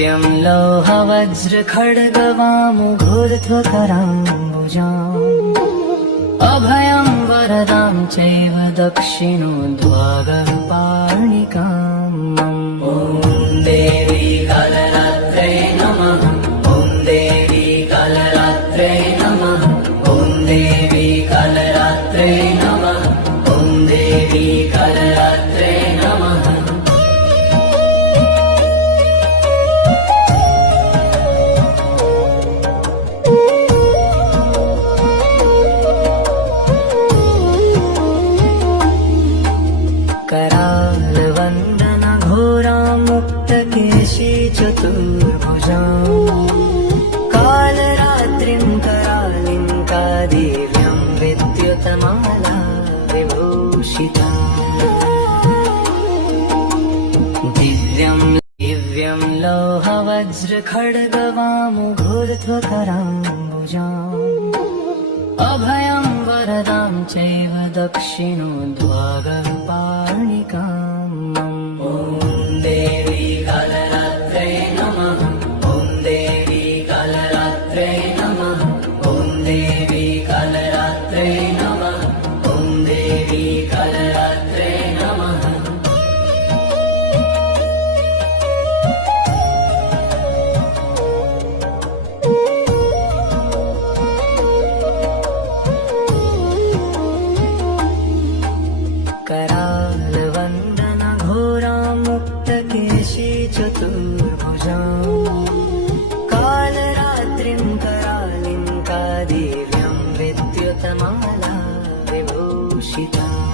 दिव्यं लोहवज्रखड्गवामुघूर्ध्वकराम्बुजाम् अभयं वरदां चैव दक्षिणोद्वागपाणिकाम् ॐ देवी कालरात्रै नमः। ॐ देवी कालरात्रै नमः। ॐ देवी कालरात्रै नमः। ॐ देवी कालरात्रै नमः। करालवन्दन घोरामुक्तकेशी चतुर्भुजाम् कालरात्रिं करालिं का देव्यं विद्युतमाला विभूषिताम् दिव्यं लोहवज्रखड्गवामुघूर्ध्वकराम्बुजाम् अभयं वरदां चैव दक्षिणोद्वागपाणिकाम् ॐ देवी कालरात्रै नमः। ॐ देवी कालरात्रै नमः। ॐ देवी कालरात्रै नमः। ॐ देवी कालरात्रै नमः। करालवन्दन घोरामुक्तकेशी चतुर्भुजाम् कालरात्रिं करालिं का देव्यं विद्युतमाला विभूषिताम्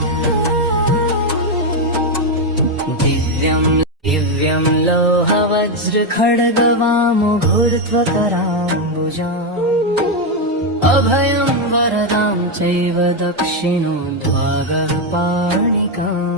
दिव्यं लोहवज्रखड्गवामुघूर्ध्वकराम्बुजाम् अभयं वरदां चैव दक्षिणोद्वागपाणिकाम्